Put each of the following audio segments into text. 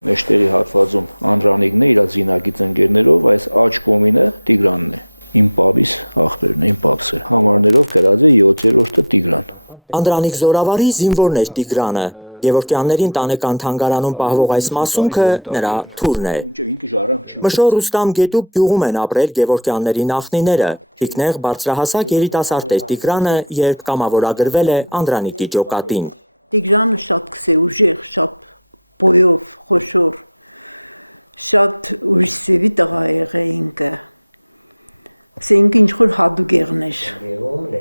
Մեջտեղի հատվածում Անդրանիկն է իր զինակից ընկերներով, այս աջ կոմինը Տիգրանն է։ Իմ պապիս աղբերն է, իմ պապս է։ Համարներով գրած է 7-րդը Տիգրան։ Անդրանիկ Զորավարի զինվորն էր Տիգրանը։ Գևորգյանների ընտանեկան թանգարանում պահվող այս մասունքը նրա թուրն է։ Մշոր Ռուստամ Գետուկ գյուղում են ապրել Գևորգյանների նախնիները։ Թիկնեղ բարձրահասակ երիտասարդ էր Տիգրանը, երբ կամավորագրվել է Անդրանիկի ջոկատին։ Տիգրանը շատ ուժեղ, շատ բոյով, խոշոր, շատ ուրիշ տղա եղել ինքը։ Ինքը ինչ-որ հատուկ եղներ։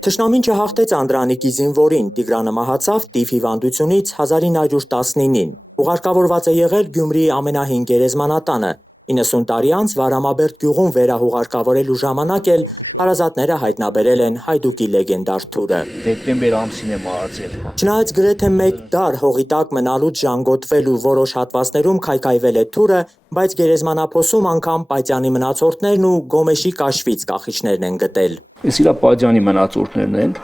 Թշնամին չհաղթեց Անդրանիկի զինվորին, Տիգրանը մահացավ տիֆ հիվանդությունից 1919-ին։ Ուղարկավորված է եղել Գյումրիի ամենահին գերեզմանատանը։ 90 տարի անց Վարամաբերդ գյուղում վերահուղարկավորելու ժամանակ էլ հարազատները հայտնաբերել են Հայդուկի լեգենդար թուրը։ Դեկտեմբեր ամսին է մահացել։ Չնայած գրեթե մեկ դար հողի տակ մնալուց ժանգոտվել ու որոշ հատվածներում քայքայվել է թուրը, բայց գերեզմանափոսում անգամ Պայծյանի մնացորդներն ու Գոմեշի կաշվից կախիչներն են գտել։ Այս իրա Պայծյանի մնացորդներն են։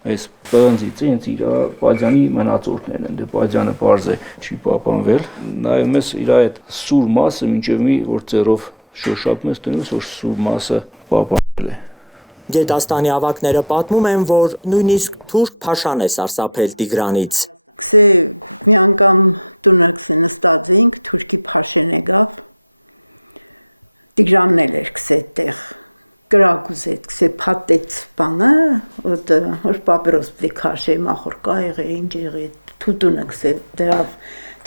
Այս պղնձից ինձ իր Պայծյանի մնացորդներն են, դե Պայծյանը պարզ է չի պահպանվել։ Նայում ես իր այդ սուր մասը մինչև մի որ ձեռով շոշափում ես տնում ես որ սուր մասը պահպանվել է։ Գերդաստանի ավակները պատմում են, որ նույնիսկ թուրք փաշան է սարսափել Տիգրանից։ Մի անգամ տունը նստած էինք, թուրքի փաշեն եկավ։ Տիգրանն էլ էր այդտեղ։ Կրակուզեց, փաթեց բանը, որ պապիրոս պիտի քաշե, մախորկա եղե, ինչ եղե, թուտունը դրավ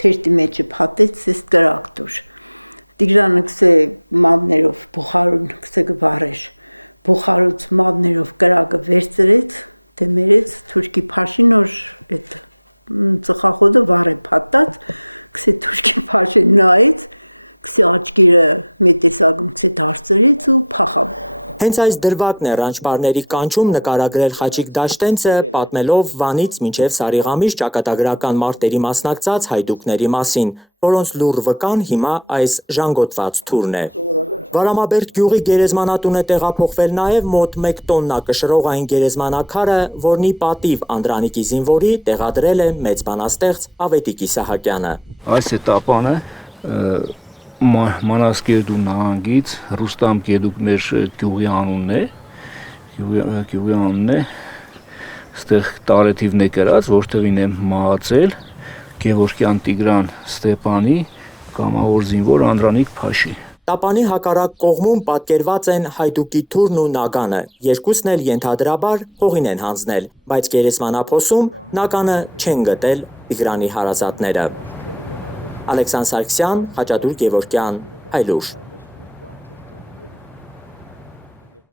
թերթի մեջը փաթեց, ես կրակ դուր։ Տիգրանը մատներով բուխարուն գվարեր, բուխարուց մատներով կրակը վերցրեց, դեմերեց թուրքի փաշին, որ այդ ծխախոտը վառե փաթած, թուրքի փաշին նայեց, աչքիրը մի տեսակում դարձրեց ու փախավ։ Հենց այս դրվագն է ռանչպարների կանչում նկարագրել Խաչիկ Դաշտենցը, պատմելով Վանից մինչև Սարիղամիշ ճակատագրական մարտերի մասնակցած հայդուկների մասին, որոնց լուռ վկան հիմա այս ժանգոտված թուրն է։ Վարամաբերդ գյուղի գերեզմանատուն է տեղափոխվել նաև մոտ 1 տոննա կշռողային գերեզմանակարը, որն ի պատիվ Անդրանիկի զինվորի տեղադրել է մեծ բանաստեղծ Ավետիք Իսահակյանը։ Այս է տապանը Մանասկերդու նահանգից Ռուստամ Գետուկ մեր գյուղի անունն է, ստեղ տարեթիվն է գրած, որտեղին է մահացել Գևորգյան Տիգրան Ստեպանի կամավոր զինվոր Անդրանիկ Փաշի։ Տապանի հակառակ կողմում պատկերված են Հայդուկի թուրն ու նագանը, երկուսն էլ ենթադրաբար հողին են հանձնել, բայց գերեզմանափոսում նագանը չեն գտել Տիգրանի հարազատները։ Ալեքսանդր Սարգսյան, Խաչատուր Գևորգյան, Հայլուր։